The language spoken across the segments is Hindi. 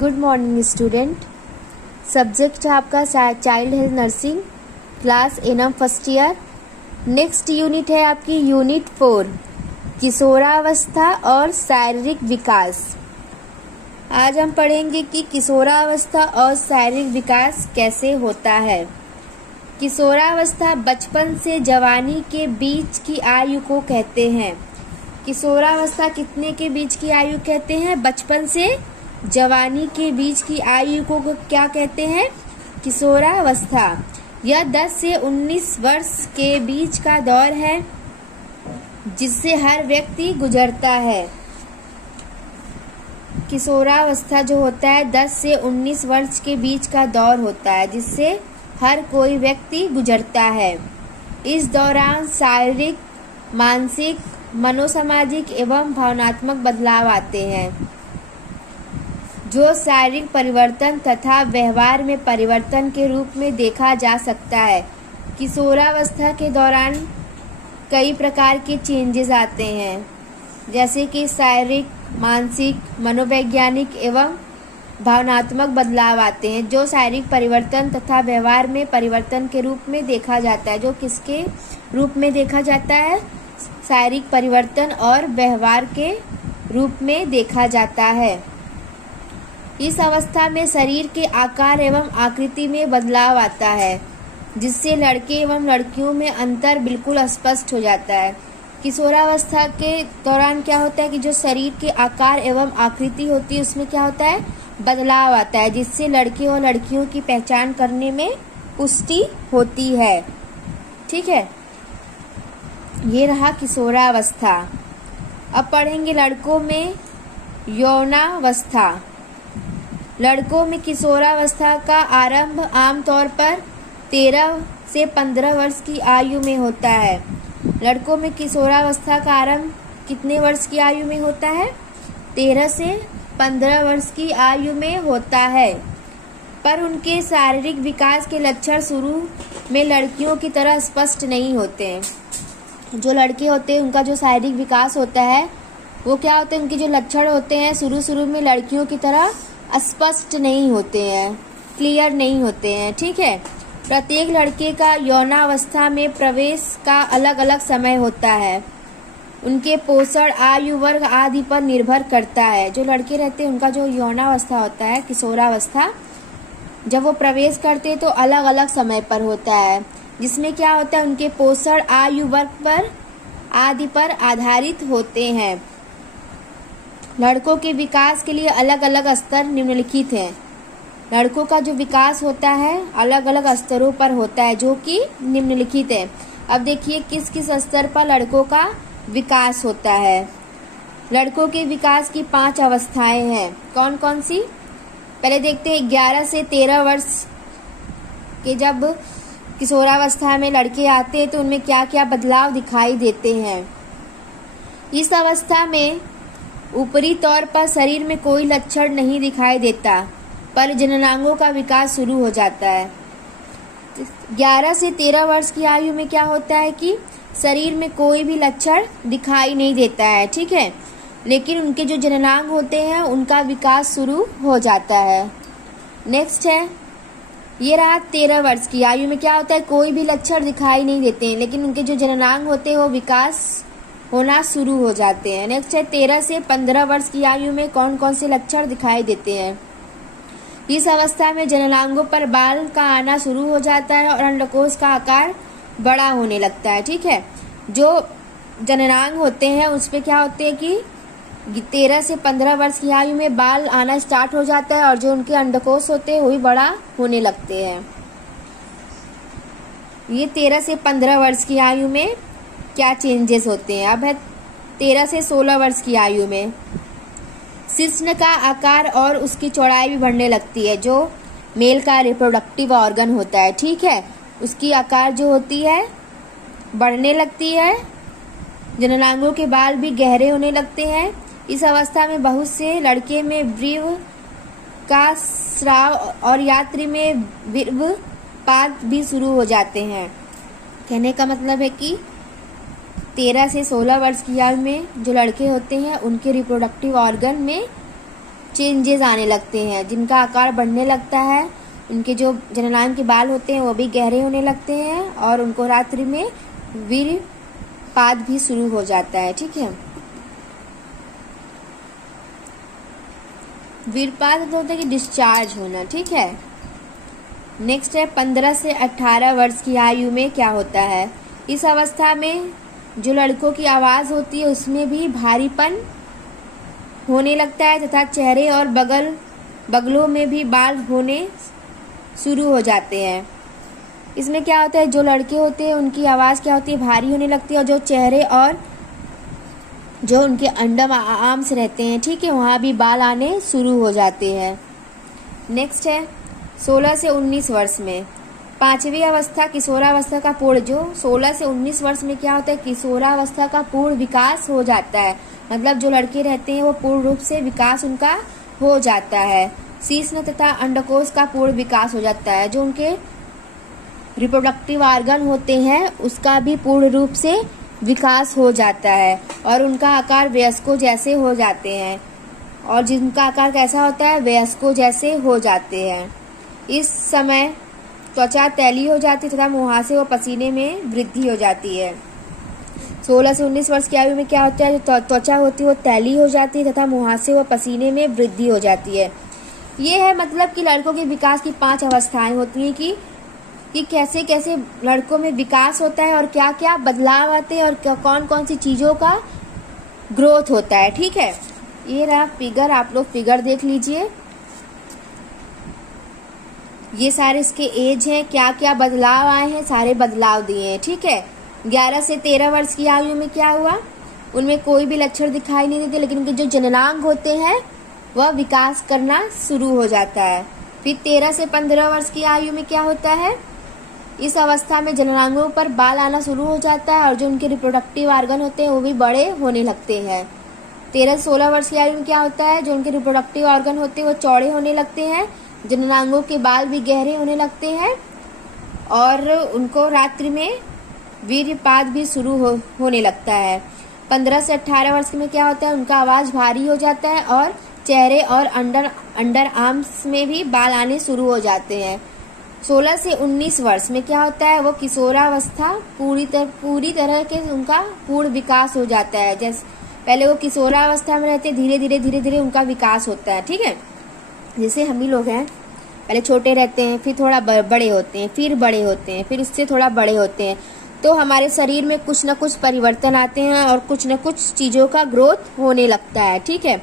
Good morning student. सब्जेक्ट है आपका child health nursing, class annum first year. Next unit है आपकी यूनिट 4, किशोरावस्था और शारीरिक विकास। आज हम पढ़ेंगे कि किशोरावस्था और शारीरिक विकास कैसे होता है। किशोरावस्था बचपन से जवानी के बीच की आयु को कहते हैं। किशोरावस्था कितने के बीच की आयु कहते हैं? बचपन से जवानी के बीच की आयु को क्या कहते हैं? किशोरावस्था। यह 10 से 19 वर्ष के बीच का दौर है जिससे हर व्यक्ति गुजरता है। किशोरावस्था जो होता है 10 से 19 वर्ष के बीच का दौर होता है जिससे हर कोई व्यक्ति गुजरता है। इस दौरान शारीरिक, मानसिक, मनोसामाजिक एवं भावनात्मक बदलाव आते हैं जो शारीरिक परिवर्तन तथा व्यवहार में परिवर्तन के रूप में देखा जा सकता है। किशोरावस्था के दौरान कई प्रकार के चेंजेस आते हैं जैसे कि शारीरिक, मानसिक, मनोवैज्ञानिक एवं भावनात्मक बदलाव आते हैं जो शारीरिक परिवर्तन तथा व्यवहार में परिवर्तन के रूप में देखा जाता है। जो किसके रूप में देखा जाता है? शारीरिक परिवर्तन और व्यवहार के रूप में देखा जाता है। इस अवस्था में शरीर के आकार एवं आकृति में बदलाव आता है जिससे लड़के एवं लड़कियों में अंतर बिल्कुल स्पष्ट हो जाता है। किशोरावस्था के दौरान क्या होता है कि जो शरीर के आकार एवं आकृति होती है उसमें क्या होता है? बदलाव आता है जिससे लड़के और लड़कियों की पहचान करने में पुष्टि होती है। ठीक है, ये रहा किशोरावस्था। अब पढ़ेंगे लड़कों में यौनावस्था। लड़कों में किशोरावस्था का आरंभ आमतौर पर 13 से 15 वर्ष की आयु में होता है। लड़कों में किशोरावस्था का आरंभ कितने वर्ष की आयु में होता है? 13 से 15 वर्ष की आयु में होता है, पर उनके शारीरिक विकास के लक्षण शुरू में लड़कियों की तरह स्पष्ट नहीं होते हैं। जो लड़के होते हैं उनका जो शारीरिक विकास होता है वो क्या होते हैं? उनके जो लक्षण होते हैं शुरू में लड़कियों की तरह स्पष्ट नहीं होते हैं, क्लियर नहीं होते हैं। ठीक है, प्रत्येक लड़के का यौनावस्था में प्रवेश का अलग अलग समय होता है। उनके पोषण, आयु वर्ग आदि पर निर्भर करता है। जो लड़के रहते हैं उनका जो यौनावस्था होता है, किशोरावस्था, जब वो प्रवेश करते हैं तो अलग अलग समय पर होता है जिसमें क्या होता है? उनके पोषण, आयु वर्ग पर आदि पर आधारित होते हैं। लड़कों के विकास के लिए अलग अलग स्तर निम्नलिखित हैं। लड़कों का जो विकास होता है अलग अलग स्तरों पर होता है जो कि निम्नलिखित है। अब देखिए किस किस स्तर पर लड़कों का विकास होता है। लड़कों के विकास की 5 अवस्थाएं हैं। कौन कौन सी? पहले देखते हैं 11 से 13 वर्ष के जब किशोरावस्था में लड़के आते हैं तो उनमें क्या क्या बदलाव दिखाई देते हैं। इस अवस्था में ऊपरी तौर पर शरीर में कोई लक्षण नहीं दिखाई देता पर जननांगों का विकास शुरू हो जाता है। 11 से 13 वर्ष की आयु में क्या होता है कि शरीर में कोई भी लक्षण दिखाई नहीं देता है। ठीक है, लेकिन उनके जो जननांग होते हैं उनका विकास शुरू हो जाता है। नेक्स्ट है, ये रहा 13 वर्ष की आयु में क्या होता है? कोई भी लक्षण दिखाई नहीं देते हैं लेकिन उनके जो जननांग होते हैं वो विकास होना शुरू हो जाते हैं। नेक्स्ट है 13 से 15 वर्ष की आयु में कौन कौन से लक्षण दिखाई देते हैं? इस अवस्था में जननांगों पर बाल का आना शुरू हो जाता है और अंडकोश का आकार बड़ा होने लगता है। ठीक है, जो जननांग होते हैं उस पे क्या होते हैं कि 13 से 15 वर्ष की आयु में बाल आना स्टार्ट हो जाता है और जो उनके अंडकोश होते हैं वो भी बड़ा होने लगते हैं। ये 13 से 15 वर्ष की आयु में क्या चेंजेस होते हैं। अब है 13 से 16 वर्ष की आयु में शिश्न का आकार और उसकी चौड़ाई भी बढ़ने लगती है। जो मेल का रिप्रोडक्टिव ऑर्गन होता है, ठीक है, उसकी आकार जो होती है बढ़ने लगती है। जननांगों के बाल भी गहरे होने लगते हैं। इस अवस्था में बहुत से लड़के में व्रीव का स्राव और यात्री में विर्भपात भी शुरू हो जाते हैं। कहने का मतलब है कि 13 से 16 वर्ष की आयु में जो लड़के होते हैं उनके रिप्रोडक्टिव ऑर्गन में चेंजेस आने लगते हैं, जिनका आकार बढ़ने लगता है, उनके जो जननांग के बाल होते हैं वो भी गहरे होने लगते हैं और उनको रात्रि में वीर्यपात भी शुरू हो जाता है। ठीक है, वीर्यपात तो होता है कि डिस्चार्ज होना। ठीक है, नेक्स्ट है 15 से 18 वर्ष की आयु में क्या होता है। इस अवस्था में जो लड़कों की आवाज़ होती है उसमें भी भारीपन होने लगता है तथा चेहरे और बगलों में भी बाल होने शुरू हो जाते हैं। इसमें क्या होता है, जो लड़के होते हैं उनकी आवाज़ क्या होती है, भारी होने लगती है और जो चेहरे और जो उनके अंडर आर्म्स रहते हैं, ठीक है, वहाँ भी बाल आने शुरू हो जाते हैं। नेक्स्ट है 16 से 19 वर्ष में पांचवी अवस्था किशोरावस्था का पूर्ण, जो 16 से 19 वर्ष में क्या होता है, किशोरावस्था का पूर्ण विकास हो जाता है। मतलब जो लड़के रहते हैं वो पूर्ण रूप से विकास उनका हो जाता है। शीश्न तथा अंडकोश का पूर्ण विकास हो जाता है। जो उनके रिप्रोडक्टिव ऑर्गन होते हैं उसका भी पूर्ण रूप से विकास हो जाता है और उनका आकार वयस्कों जैसे हो जाते हैं। और जिनका आकार कैसा होता है, वयस्कों जैसे हो जाते हैं। इस समय त्वचा तैली हो जाती है तथा मुहासे व पसीने में वृद्धि हो जाती है। 16 से 19 वर्ष की आयु में क्या होता है, जो त्वचा होती है वो तैली हो जाती है तथा मुहासे व पसीने में वृद्धि हो जाती है। ये है मतलब कि लड़कों के विकास की 5 अवस्थाएं होती हैं कि कैसे कैसे लड़कों में विकास होता है और क्या क्या बदलाव आते हैं और कौन कौन सी चीज़ों का ग्रोथ होता है। ठीक है, ये रहा फिगर, आप लोग फिगर देख लीजिए। ये सारे इसके एज हैं, क्या क्या बदलाव आए हैं, सारे बदलाव दिए हैं। ठीक है, 11 से 13 वर्ष की आयु में क्या हुआ, उनमें कोई भी लक्षण दिखाई नहीं देते, लेकिन उनके जो जननांग होते हैं वह विकास करना शुरू हो जाता है। फिर 13 से 15 वर्ष की आयु में क्या होता है, इस अवस्था में जननांगों पर बाल आना शुरू हो जाता है और जो उनके रिप्रोडक्टिव ऑर्गन होते हैं वो भी बड़े होने लगते हैं। 13 से 16 वर्ष की आयु में क्या होता है, जो उनके रिप्रोडक्टिव ऑर्गन होते हैं वो चौड़े होने लगते हैं, जननांगों के बाल भी गहरे होने लगते हैं और उनको रात्रि में वीर्यपात भी शुरू होने लगता है। 15 से 18 वर्ष में क्या होता है, उनका आवाज़ भारी हो जाता है और चेहरे और अंडर आर्म्स में भी बाल आने शुरू हो जाते हैं। 16 से 19 वर्ष में क्या होता है, वो किशोरावस्था पूरी तरह के उनका पूर्ण विकास हो जाता है। जैसे पहले वो किशोरावस्था में रहते, धीरे धीरे उनका विकास होता है। ठीक है, जैसे हम ही लोग हैं, पहले छोटे रहते हैं, फिर थोड़ा बड़े होते हैं, फिर बड़े होते हैं, फिर उससे थोड़ा बड़े होते हैं, तो हमारे शरीर में कुछ न कुछ परिवर्तन आते हैं और कुछ न कुछ चीज़ों का ग्रोथ होने लगता है। ठीक है,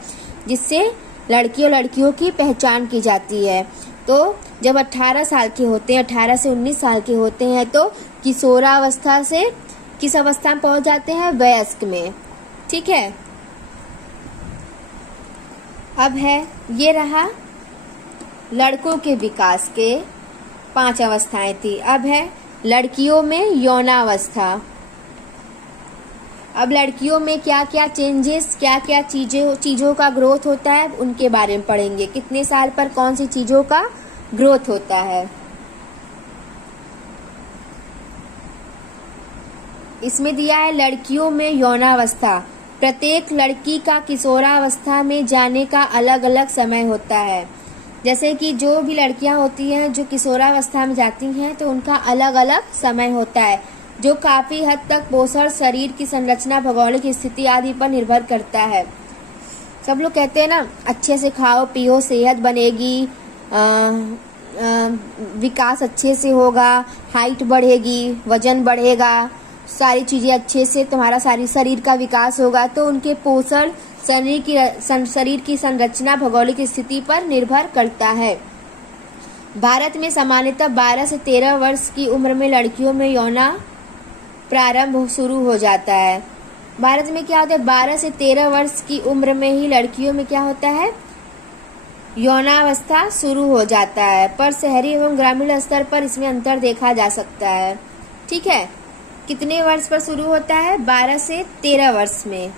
जिससे लड़कियों की पहचान की जाती है। तो जब 18 साल के होते हैं, 18 से 19 साल के होते हैं, तो किशोरावस्था से किस अवस्था में पहुंच जाते हैं, वयस्क में। ठीक है, अब है ये रहा लड़कों के विकास के 5 अवस्थाएं थी। अब है लड़कियों में यौनावस्था। अब लड़कियों में क्या क्या चेंजेस, क्या क्या चीज़ों का ग्रोथ होता है उनके बारे में पढ़ेंगे। कितने साल पर कौन सी चीज़ों का ग्रोथ होता है। इसमें दिया है लड़कियों में यौनावस्था। प्रत्येक लड़की का किशोरावस्था में जाने का अलग अलग समय होता है। जैसे कि जो भी लड़कियां होती हैं जो किशोरावस्था में जाती हैं तो उनका अलग अलग समय होता है, जो काफ़ी हद तक पोषण, शरीर की संरचना, भौगोलिक स्थिति आदि पर निर्भर करता है। सब लोग कहते हैं ना, अच्छे से खाओ पियो, सेहत बनेगी, विकास अच्छे से होगा, हाइट बढ़ेगी, वजन बढ़ेगा, सारी चीज़ें अच्छे से तुम्हारा सारी शरीर का विकास होगा। तो उनके पोषण, शरीर की संरचना, भौगोलिक स्थिति पर निर्भर करता है। भारत में सामान्यतः 12 से 13 वर्ष की उम्र में लड़कियों में यौना प्रारंभ शुरू हो जाता है। भारत में क्या होता है, 12 से 13 वर्ष की उम्र में ही लड़कियों में क्या होता है, यौनावस्था शुरू हो जाता है। पर शहरी एवं ग्रामीण स्तर पर इसमें अंतर देखा जा सकता है। ठीक है, कितने वर्ष पर शुरू होता है, 12 से 13 वर्ष में।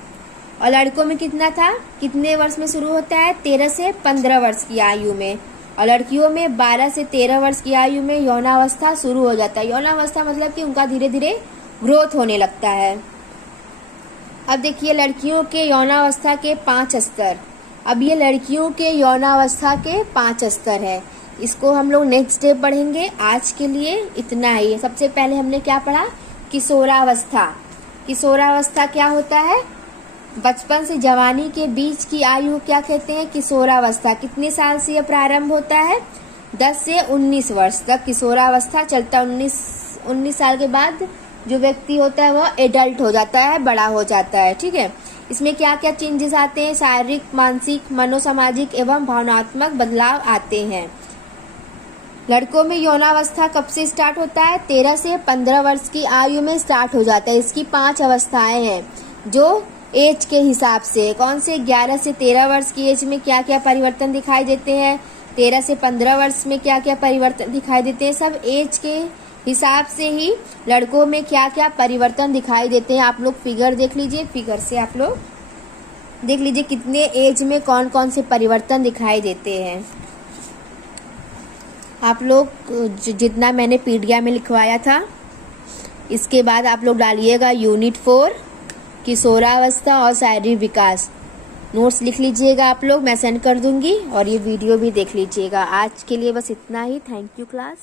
और लड़कों में कितना था, कितने वर्ष में शुरू होता है, 13 से 15 वर्ष की आयु में। और लड़कियों में 12 से 13 वर्ष की आयु में यौनावस्था शुरू हो जाता है। यौनावस्था मतलब कि उनका धीरे धीरे ग्रोथ होने लगता है। अब देखिए लड़कियों के यौनावस्था के 5 स्तर। अब ये लड़कियों के यौनावस्था के 5 स्तर है। इसको हम लोग नेक्स्ट डे पढ़ेंगे। आज के लिए इतना ही। सबसे पहले हमने क्या पढ़ा? किशोरावस्था। किशोरावस्था क्या होता है? बचपन से जवानी के बीच की आयु क्या कहते हैं? किशोरावस्था। कितने साल से यह प्रारंभ होता है? 10 से 19 वर्ष तक किशोरावस्था चलता है। 19 साल के बाद जो व्यक्ति होता है वह एडल्ट हो जाता है, बड़ा हो जाता है। ठीक है। इसमें क्या क्या चेंजेस आते हैं? शारीरिक, मानसिक, मनोसामाजिक एवं भावनात्मक बदलाव आते हैं। लड़कों में यौनावस्था कब से स्टार्ट होता है? 13 से 15 वर्ष की आयु में स्टार्ट हो जाता है। इसकी 5 अवस्थाएं हैं जो एज के हिसाब से। कौन से? 11 से 13 वर्ष की एज में क्या क्या परिवर्तन दिखाई देते हैं? 13 से 15 वर्ष में क्या क्या परिवर्तन दिखाई देते हैं? सब एज के हिसाब से ही लड़कों में क्या क्या परिवर्तन दिखाई देते हैं। आप लोग फिगर देख लीजिए। फिगर से आप लोग देख लीजिए कितने एज में कौन कौन से परिवर्तन दिखाई देते हैं। आप लोग जितना मैंने पीडीएफ में लिखवाया था, इसके बाद आप लोग डालिएगा यूनिट 4 किशोरावस्था और शारीरिक विकास। नोट्स लिख लीजिएगा आप लोग, मैं सेंड कर दूंगी, और ये वीडियो भी देख लीजिएगा। आज के लिए बस इतना ही। Thank you class.